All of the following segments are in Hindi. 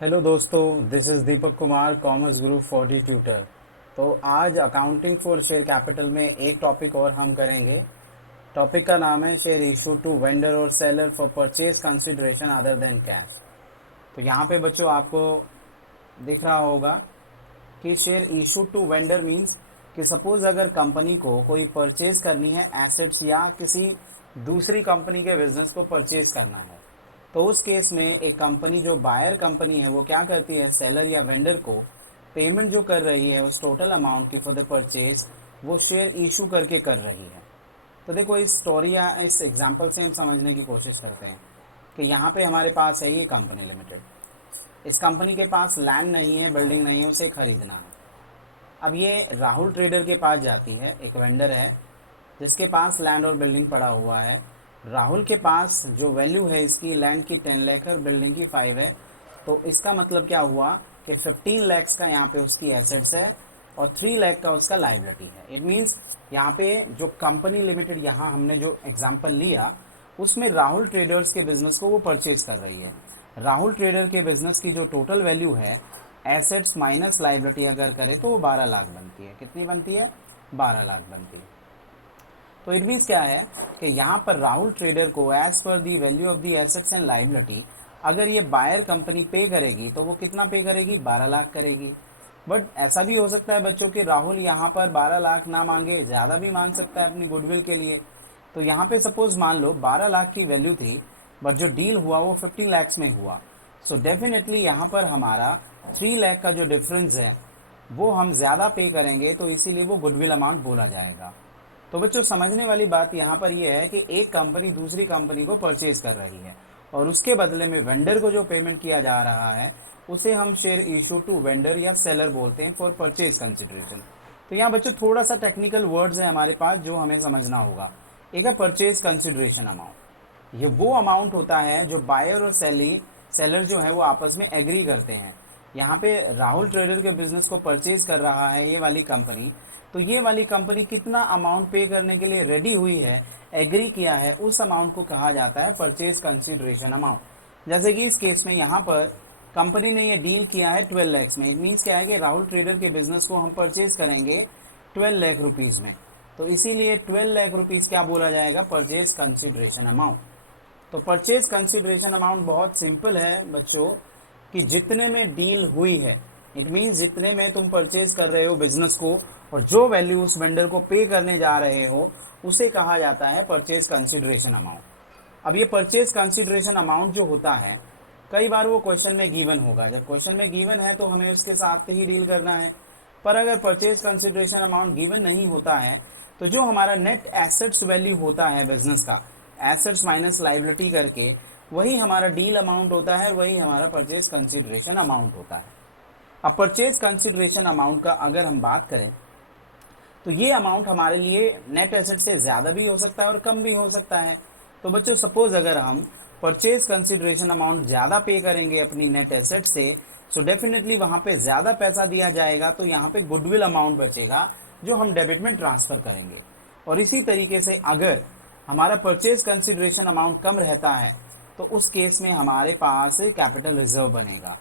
हेलो दोस्तों, this is Deepak Kumar, commerce group 40 tutor. तो आज अकाउंटिंग फॉर शेयर कैपिटल में एक टॉपिक और हम करेंगे। टॉपिक का नाम है शेयर इशू टू वेंडर और seller for purchase consideration other than cash. तो यहाँ पे बच्चों आपको दिख रहा होगा कि share issue to vendor means कि सपोज अगर कंपनी को कोई परचेज करनी है एसेट्स या किसी दूसरी कंपनी के बिजनेस को परचेज करना है, तो उस केस में एक कंपनी जो बायर कंपनी है वो क्या करती है, सेलर या वेंडर को पेमेंट जो कर रही है उस टोटल अमाउंट की फॉर द परचेज वो शेयर इशू करके कर रही है। तो देखो इस स्टोरी या इस एग्जांपल से हम समझने की कोशिश करते हैं कि यहाँ पे हमारे पास है ये कंपनी लिमिटेड। इस कंपनी के पास लैंड नहीं है, बिल्डिंग नहीं है, उसे खरीदना है। अब ये राहुल ट्रेडर के पास जाती है, एक वेंडर है जिसके पास लैंड और बिल्डिंग पड़ा हुआ है। राहुल के पास जो वैल्यू है इसकी लैंड की 10 लाख और बिल्डिंग की 5 है। तो इसका मतलब क्या हुआ कि 15 लाख का यहाँ पे उसकी एसेट्स है और 3 लाख का उसका लाइबिलिटी है। इट मीन्स यहाँ पे जो कंपनी लिमिटेड यहाँ हमने जो एग्जांपल लिया उसमें राहुल ट्रेडर्स के बिजनेस को वो परचेज कर रही है। राहुल ट्रेडर के बिजनेस की जो टोटल वैल्यू है एसेट्स माइनस लाइबिलिटी अगर करे तो वो 12 लाख बनती है। कितनी बनती है? 12 लाख बनती है। तो इट मीन्स क्या है कि यहाँ पर राहुल ट्रेडर को as per the value of the assets and liability अगर ये बायर कंपनी पे करेगी तो वो कितना पे करेगी? 12 लाख करेगी। बट ऐसा भी हो सकता है बच्चों कि राहुल यहाँ पर 12 लाख ना मांगे, ज़्यादा भी मांग सकता है अपनी गुडविल के लिए। तो यहाँ पे सपोज मान लो 12 लाख की वैल्यू थी बट जो डील हुआ वो 15 लाख में हुआ। सो डेफिनेटली यहाँ पर हमारा 3 लाख का जो डिफरेंस है वो हम ज़्यादा पे करेंगे, तो इसीलिए वो गुडविल अमाउंट बोला जाएगा। तो बच्चों समझने वाली बात यहाँ पर यह है कि एक कंपनी दूसरी कंपनी को परचेज कर रही है और उसके बदले में वेंडर को जो पेमेंट किया जा रहा है उसे हम शेयर इशू टू वेंडर या सेलर बोलते हैं फॉर परचेज कंसिडरेशन। तो यहाँ बच्चों थोड़ा सा टेक्निकल वर्ड्स है हमारे पास जो हमें समझना होगा। एक है परचेज कंसिडरेशन अमाउंट। ये वो अमाउंट होता है जो बायर और सेलर जो है वो आपस में एग्री करते हैं। यहाँ पे राहुल ट्रेडर के बिजनेस को परचेज कर रहा है ये वाली कंपनी, तो ये वाली कंपनी कितना अमाउंट पे करने के लिए रेडी हुई है, एग्री किया है, उस अमाउंट को कहा जाता है परचेज कंसिडरेशन अमाउंट। जैसे कि इस केस में यहाँ पर कंपनी ने ये डील किया है 12 लाख में। इट मीन्स क्या है कि राहुल ट्रेडर के बिजनेस को हम परचेज करेंगे 12 लाख रुपीज में, तो इसीलिए 12 लाख रुपीज क्या बोला जाएगा? Purchase consideration amount. तो परचेज कंसिडरेशन अमाउंट बहुत सिंपल है बच्चों कि जितने में डील हुई है, इट मीन्स जितने में तुम परचेज कर रहे हो बिजनेस को और जो वैल्यू उस वेंडर को पे करने जा रहे हो उसे कहा जाता है परचेज कंसिडरेशन अमाउंट। अब ये परचेज कंसिडरेशन अमाउंट जो होता है कई बार वो क्वेश्चन में गिवन होगा। जब क्वेश्चन में गिवन है तो हमें उसके साथ ही डील करना है। पर अगर परचेज कंसिडरेशन अमाउंट गिवन नहीं होता है तो जो हमारा नेट एसेट्स वैल्यू होता है बिजनेस का, एसेट्स माइनस लाइबिलिटी करके, वही हमारा डील अमाउंट होता है और वही हमारा परचेज कंसिडरेशन अमाउंट होता है। अब परचेज कंसिडरेशन अमाउंट का अगर हम बात करें तो ये अमाउंट हमारे लिए नेट एसेट से ज़्यादा भी हो सकता है और कम भी हो सकता है। तो बच्चों सपोज अगर हम परचेज कंसिडरेशन अमाउंट ज़्यादा पे करेंगे अपनी नेट एसेट से, सो डेफिनेटली वहाँ पे ज़्यादा पैसा दिया जाएगा, तो यहाँ पे गुडविल अमाउंट बचेगा जो हम डेबिट में ट्रांसफ़र करेंगे। और इसी तरीके से अगर हमारा परचेज कंसिडरेशन अमाउंट कम रहता है तो उस केस में हमारे पास कैपिटल रिजर्व बनेगा।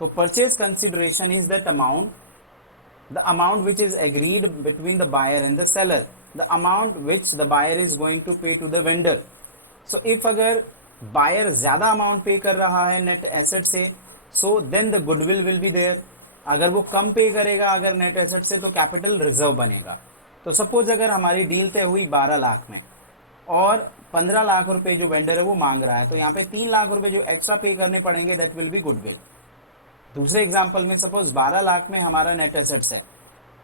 तो purchase consideration is that amount, the amount which is agreed between the buyer and the seller, the amount which the buyer is going to pay to the vendor. So if अगर buyer ज़्यादा amount पे कर रहा है net asset से, so then the goodwill will be there. अगर वो कम पे करेगा अगर net asset से, तो capital reserve बनेगा। तो suppose अगर हमारी डील तय हुई 12 लाख में और 15 लाख रुपए जो वेंडर है वो मांग रहा है, तो यहाँ पे 3 लाख रुपए जो एक्स्ट्रा पे करने पड़ेंगे, दैट विल बी गुडविल। दूसरे एग्जाम्पल में सपोज 12 लाख में हमारा नेट एसेट्स है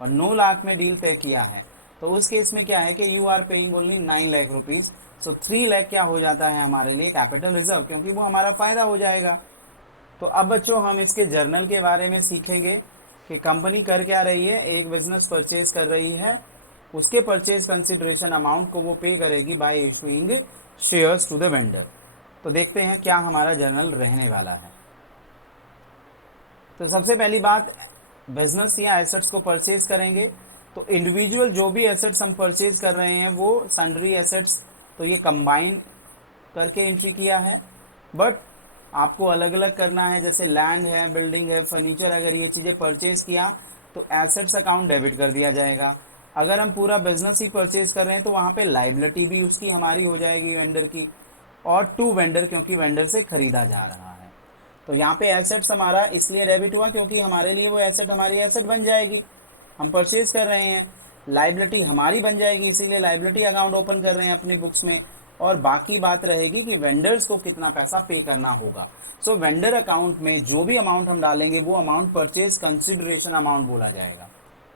और 9 लाख में डील तय किया है, तो उस केस में क्या है कि you are paying only 9 lakh rupees. So 3 lakh क्या हो जाता है हमारे लिए? कैपिटल रिजर्व, क्योंकि वो हमारा फायदा हो जाएगा। तो अब बच्चों हम इसके जर्नल के बारे में सीखेंगे कि कंपनी कर क्या रही है। एक बिजनेस परचेज कर रही है, उसके परचेज कंसिडरेशन अमाउंट को वो पे करेगी by issuing shares to the vendor. तो देखते हैं क्या हमारा जर्नल रहने वाला है। तो सबसे पहली बात, बिजनेस या एसेट्स को परचेज करेंगे तो इंडिविजुअल जो भी एसेट्स हम परचेज कर रहे हैं वो सन्ड्री एसेट्स, तो ये कंबाइन करके एंट्री किया है। बट आपको अलग अलग करना है, जैसे लैंड है, बिल्डिंग है, फर्नीचर, अगर ये चीज़ें परचेज किया तो एसेट्स अकाउंट डेबिट कर दिया जाएगा। अगर हम पूरा बिजनेस ही परचेज कर रहे हैं तो वहाँ पे लाइबिलिटी भी उसकी हमारी हो जाएगी वेंडर की, और टू वेंडर, क्योंकि वेंडर से खरीदा जा रहा है। तो यहाँ पे एसेट्स हमारा इसलिए डेबिट हुआ क्योंकि हमारे लिए वो एसेट हमारी एसेट बन जाएगी, हम परचेज कर रहे हैं। लाइबिलिटी हमारी बन जाएगी, इसीलिए लाइबिलिटी अकाउंट ओपन कर रहे हैं अपनी बुक्स में। और बाकी बात रहेगी कि वेंडर्स को कितना पैसा पे करना होगा। सो वेंडर अकाउंट में जो भी अमाउंट हम डालेंगे वो अमाउंट परचेज कंसिडरेशन अमाउंट बोला जाएगा।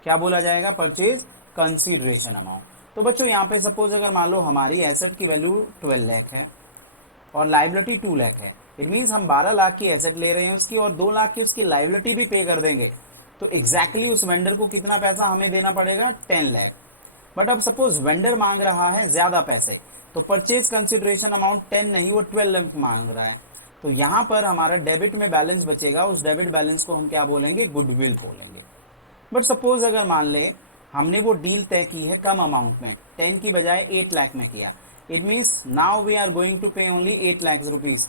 क्या बोला जाएगा? Purchase consideration amount. तो बच्चों यहाँ पे सपोज अगर मान लो हमारी एसेट की वैल्यू 12 लाख है और लाइबिलिटी 2 लाख है, इट मीन्स हम 12 लाख की एसेट ले रहे हैं उसकी और 2 लाख की उसकी लाइबिलिटी भी पे कर देंगे, तो एग्जैक्टली उस वेंडर को कितना पैसा हमें देना पड़ेगा? 10 लाख। बट अब सपोज वेंडर मांग रहा है ज्यादा पैसे, तो परचेज कंसिडरेशन अमाउंट 10 नहीं, वो 12 लाख मांग रहा है, तो यहाँ पर हमारा डेबिट में बैलेंस बचेगा, उस डेबिट बैलेंस को हम क्या बोलेंगे? गुडविल बोलेंगे। बट सपोज अगर मान ले हमने वो डील तय की है कम अमाउंट में, 10 की बजाय 8 लाख में किया, it means now we are going to pay only 8 lakh rupees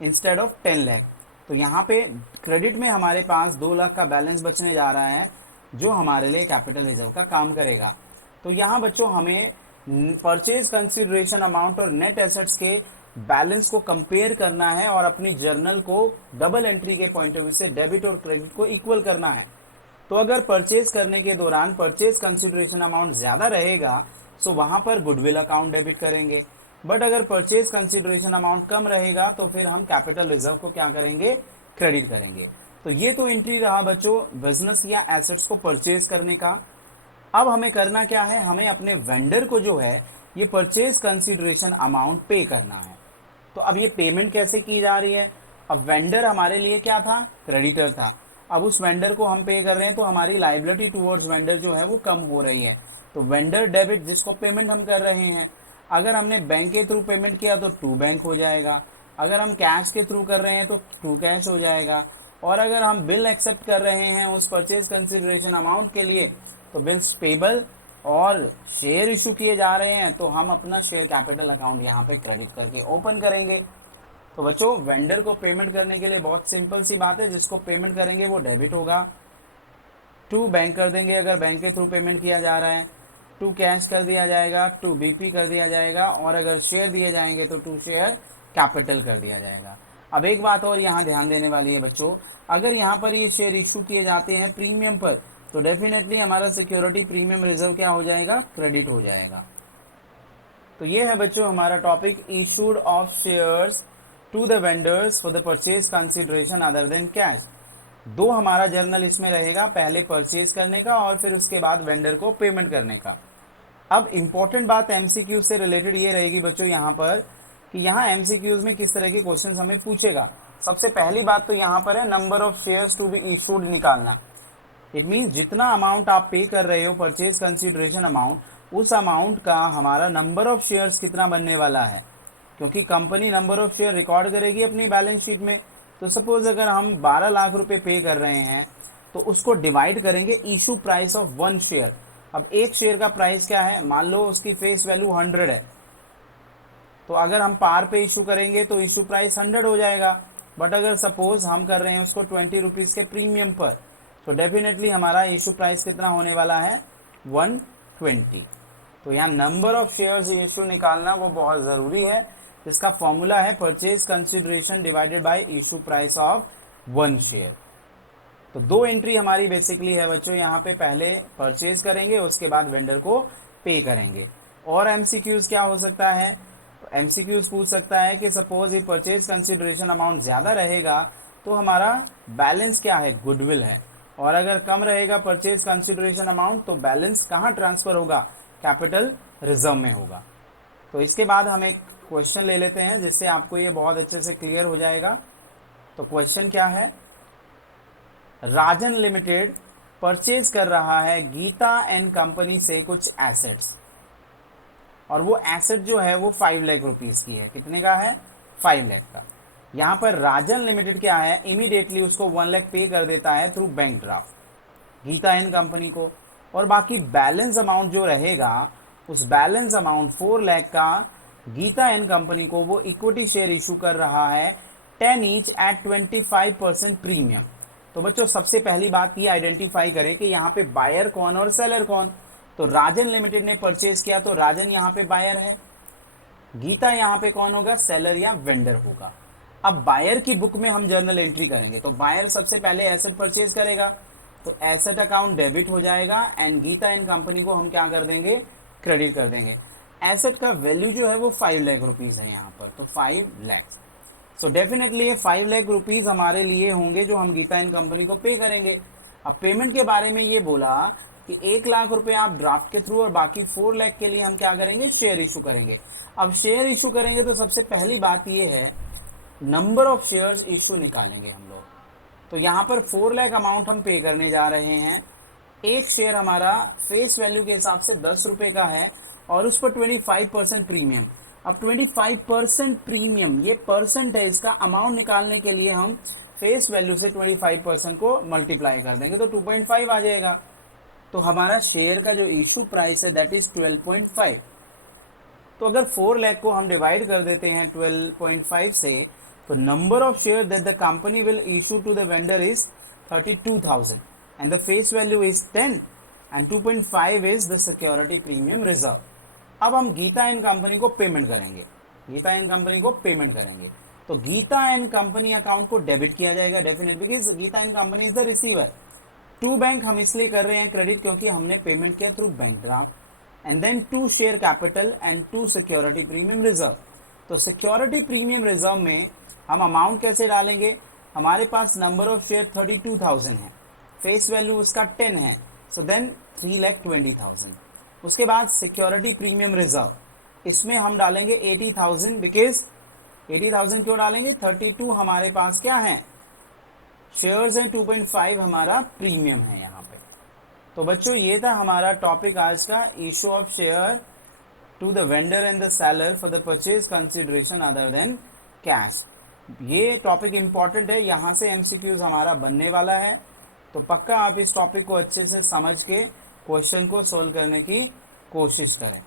instead of 10 lakh. तो यहाँ पे क्रेडिट में हमारे पास 2 लाख का बैलेंस बचने जा रहा है, जो हमारे लिए कैपिटल रिजर्व का काम करेगा। तो यहाँ बच्चों हमें परचेज कंसिडरेशन अमाउंट और नेट एसेट्स के बैलेंस को कंपेयर करना है और अपनी जर्नल को डबल एंट्री के पॉइंट ऑफ व्यू से डेबिट और क्रेडिट को इक्वल करना है। तो अगर परचेज करने के दौरान परचेज कंसिडरेशन अमाउंट ज्यादा रहेगा सो वहां पर गुडविल अकाउंट डेबिट करेंगे, बट अगर परचेज कंसिडरेशन अमाउंट कम रहेगा तो फिर हम कैपिटल रिजर्व को क्या करेंगे? क्रेडिट करेंगे। तो ये तो एंट्री रहा बच्चों बिजनेस या एसेट्स को परचेज करने का। अब हमें करना क्या है? हमें अपने वेंडर को जो है ये परचेज कंसिडरेशन अमाउंट पे करना है। तो अब ये पेमेंट कैसे की जा रही है? अब वेंडर हमारे लिए क्या था? क्रेडिटर था। अब उस वेंडर को हम पे कर रहे हैं तो हमारी लाइबिलिटी टुवर्ड्स वेंडर जो है वो कम हो रही है, तो वेंडर डेबिट जिसको पेमेंट हम कर रहे हैं, अगर हमने बैंक के थ्रू पेमेंट किया तो टू बैंक हो जाएगा, अगर हम कैश के थ्रू कर रहे हैं तो टू कैश हो जाएगा, और अगर हम बिल एक्सेप्ट कर रहे हैं उस परचेज कंसिडरेशन अमाउंट के लिए तो बिल्स पेबल, और शेयर इशू किए जा रहे हैं तो हम अपना शेयर कैपिटल अकाउंट यहाँ पे क्रेडिट करके ओपन करेंगे। तो बच्चों वेंडर को पेमेंट करने के लिए बहुत सिंपल सी बात है, जिसको पेमेंट करेंगे वो डेबिट होगा, टू बैंक कर देंगे अगर बैंक के थ्रू पेमेंट किया जा रहा है, टू कैश कर दिया जाएगा, टू बीपी कर दिया जाएगा, और अगर शेयर दिए जाएंगे तो टू शेयर कैपिटल कर दिया जाएगा। अब एक बात और यहाँ ध्यान देने वाली है बच्चों, अगर यहाँ पर ये शेयर इशू किए जाते हैं प्रीमियम पर तो डेफिनेटली हमारा सिक्योरिटी प्रीमियम रिजर्व क्या हो जाएगा? क्रेडिट हो जाएगा। तो ये है बच्चों हमारा topic, issued of shares to the vendors for the purchase consideration other than cash. दो हमारा जर्नल इसमें रहेगा, पहले परचेज करने का और फिर उसके बाद वेंडर को पेमेंट करने का। अब इंपॉर्टेंट बात एमसीक्यू से रिलेटेड ये रहेगी बच्चों यहाँ पर कि यहाँ एमसीक्यूज में किस तरह के क्वेश्चन हमें पूछेगा। सबसे पहली बात तो यहाँ पर है number of shares to be issued निकालना। इट मीन्स जितना अमाउंट आप पे कर रहे हो परचेज कंसिडरेशन अमाउंट, उस अमाउंट का हमारा नंबर ऑफ शेयर्स कितना बनने वाला है, क्योंकि company number of share record करेगी अपनी बैलेंस शीट में। तो सपोज अगर हम 12 लाख रुपए पे कर रहे हैं तो उसको डिवाइड करेंगे इशू प्राइस ऑफ 1 शेयर। अब एक शेयर का प्राइस क्या है? मान लो उसकी फेस वैल्यू 100 है, तो अगर हम पार पे इशू करेंगे तो इशू प्राइस 100 हो जाएगा। बट अगर सपोज हम कर रहे हैं उसको 20 रुपीज के प्रीमियम पर, तो डेफिनेटली हमारा इशू प्राइस कितना होने वाला है? 120। तो यहाँ नंबर ऑफ शेयर्स इशू निकालना वो बहुत जरूरी है, जिसका फॉर्मूला है purchase consideration divided by issue price of 1 share. तो दो एंट्री हमारी बेसिकली है बच्चों, यहाँ पे पहले परचेज करेंगे उसके बाद वेंडर को पे करेंगे। और एमसीक्यूज क्या हो सकता है? तो एमसीक्यूज पूछ सकता है कि सपोज ये परचेज कंसिडरेशन अमाउंट ज्यादा रहेगा तो हमारा बैलेंस क्या है? गुडविल है, और अगर कम रहेगा परचेज कंसिडरेशन अमाउंट तो बैलेंस कहाँ ट्रांसफर होगा? कैपिटल रिजर्व में होगा। तो इसके बाद हम एक क्वेश्चन ले लेते हैं जिससे आपको ये बहुत अच्छे से क्लियर हो जाएगा। तो क्वेश्चन क्या है? राजन लिमिटेड परचेज कर रहा है गीता एंड कंपनी से कुछ एसेट्स, और वो एसेट जो है वो 5 लाख रुपीस की है। कितने का है? 5 लाख का। यहाँ पर राजन लिमिटेड क्या है? इमीडिएटली उसको 1 लाख पे कर देता है through bank draft Geeta and company को, और बाकी बैलेंस अमाउंट जो रहेगा उस बैलेंस अमाउंट 4 लाख का गीता एंड कंपनी को वो इक्विटी शेयर इशू कर रहा है 10 ईच एट 25% प्रीमियम। तो बच्चों सबसे पहली बात ये आइडेंटिफाई करें कि यहाँ पे बायर कौन और सेलर कौन। तो राजन लिमिटेड ने परचेज किया तो राजन यहाँ पे बायर है, गीता यहाँ पे कौन होगा, सेलर या वेंडर होगा। अब बायर की बुक में हम जर्नल एंट्री करेंगे तो बायर सबसे पहले एसेट परचेज करेगा तो एसेट अकाउंट डेबिट हो जाएगा एंड गीता एंड कंपनी को हम क्या कर देंगे, क्रेडिट कर देंगे। एसेट का वैल्यू जो है वो 5 लाख रुपीज है यहाँ पर, तो 5 लाख। सो डेफिनेटली ये 5 लाख रुपीज हमारे लिए होंगे जो हम गीता एंड कंपनी को पे करेंगे। अब पेमेंट के बारे में ये बोला कि 1 लाख रुपए आप ड्राफ्ट के थ्रू और बाकी 4 लाख के लिए हम क्या करेंगे, शेयर इशू करेंगे। अब शेयर इशू करेंगे तो सबसे पहली बात ये है नंबर ऑफ शेयर्स इशू निकालेंगे हम लोग। तो यहाँ पर 4 लाख अमाउंट हम पे करने जा रहे हैं। एक शेयर हमारा फेस वैल्यू के हिसाब से 10 रुपए का है और उस पर 25% प्रीमियम। अब 25% प्रीमियम ये परसेंट है, इसका अमाउंट निकालने के लिए हम फेस वैल्यू से 25% को मल्टीप्लाई कर देंगे तो 2.5 आ जाएगा। तो हमारा शेयर का जो इशू प्राइस है दैट इज 12.5। तो अगर 4 लाख को हम डिवाइड कर देते हैं 12.5 से तो number of share that the company will issue to the vendor is 32,000 and the face value is 10 and 2.5 is the security premium reserve. अब हम गीता एंड कंपनी को पेमेंट करेंगे, गीता एंड कंपनी को पेमेंट करेंगे तो गीता एंड कंपनी अकाउंट को डेबिट किया जाएगा definitely because Geeta and company is the receiver. To bank हम इसलिए कर रहे हैं क्रेडिट क्योंकि हमने पेमेंट किया through bank draft and then 2 share capital and 2 security premium reserve. तो सिक्योरिटी प्रीमियम रिजर्व में हम अमाउंट कैसे डालेंगे, हमारे पास नंबर ऑफ शेयर 32,000 है, फेस वैल्यू उसका 10 है, सो देन 3,20,000। उसके बाद सिक्योरिटी प्रीमियम रिजर्व, इसमें हम डालेंगे 80,000 बिकॉज 80,000 क्यों डालेंगे, 32 हमारे पास क्या है, शेयर्स हैं, 2.5 हमारा प्रीमियम है यहाँ पे। तो बच्चों ये था हमारा टॉपिक आज का, issue of share to the vendor and the seller for the purchase consideration other than cash. ये टॉपिक इंपॉर्टेंट है, यहाँ से एमसीक्यूज हमारा बनने वाला है तो पक्का आप इस टॉपिक को अच्छे से समझ के क्वेश्चन को सोल्व करने की कोशिश करें।